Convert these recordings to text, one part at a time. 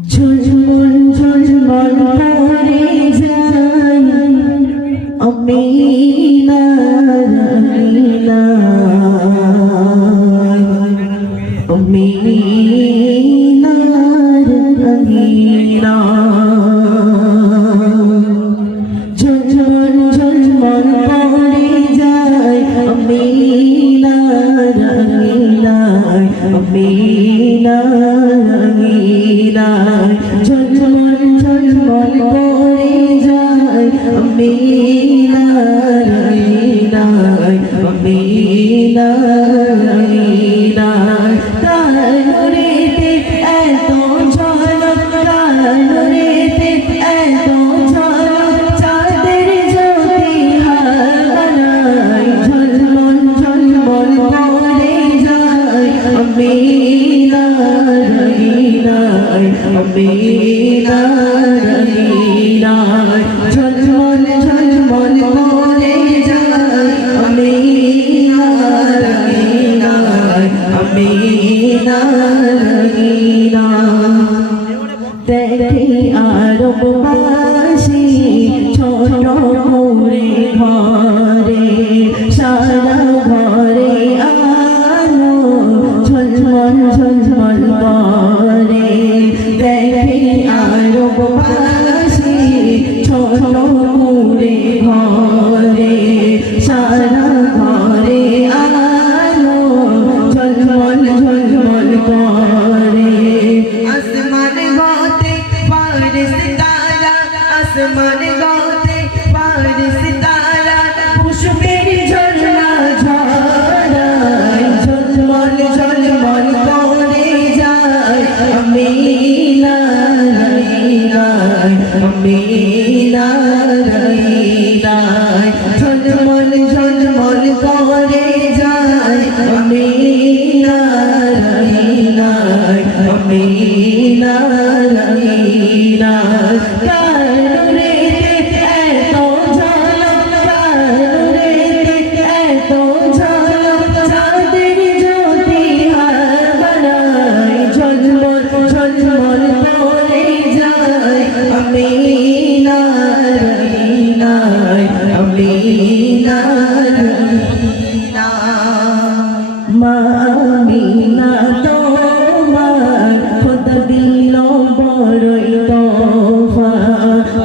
ঝুলমুল ঝুলমুল করে যায় আমিনা আমিনা আমিনা আমিনা ঝুলমুল ঝুলমুল করে যায় আমিনা আমিনা আমিনা আমিনা ঝলমল ঝলমল করে যায় আমিনা আমিনা আমিনা আমিনা তার নূরেতে এত ঝলক তার নূরেতে এত ঝলক চাঁদের জ্যোতি হারায় ঝলমল ঝলমল করে যায় আমিনা আমিনা আমিনা ঝলমল ঝলমল করে যায় আমিনা আমিনা আমিনা আমিনা দেখি আরববাসী ছোট করে ঘরে সারা ঘরে আলো ঝলমল ঝলমল করে দেখি আরববাসী ছোট করে ঘরে সারা ঘরে আলো ঝলমল ঝলমল করে আসমান হতে ফারিস্তারা আসমান হতে ফারিস্তারা পুষ্পের ঝর্ণা ঝরায় ঝলমল ঝলমল করে যায় আমিনা আমিনা আমিনা আমিনা ঝলমল ঝলমল করে যায় আমিনা আমিনা আমিনা আমিনা কানুরেতে এত ঝলক কানুরেতে এত ঝলক চাঁদের জ্যোতি হারায় ঝলমল ঝলমল করে যায় আমিনা আমিনা আমিনা আমিনা মা আমিনা তোমার খোদা দিল বড়ই তোফা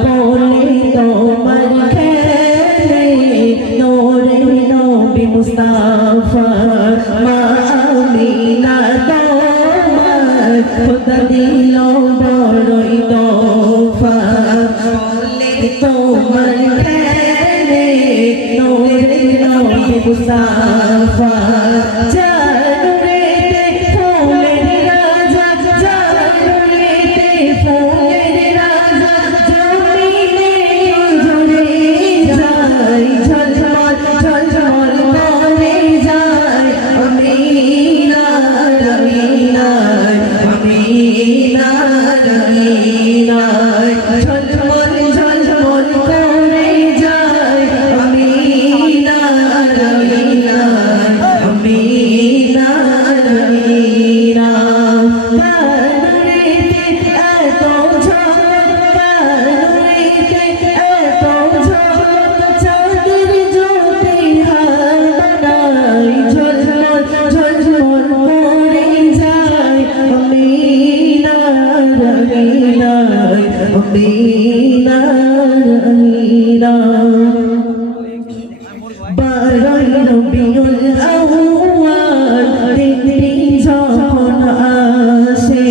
বলে তোমার খেলে নূরে নবী মুস্তাফা মা আমিনা তোমার খোদা দিল বড়ই তোফা বলে তোমার খেলে নূরে নবী মুস্তাফা আমিনা আমিনা বারাই রবিউল আউয়াল দিন যখন আসে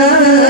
মদিনা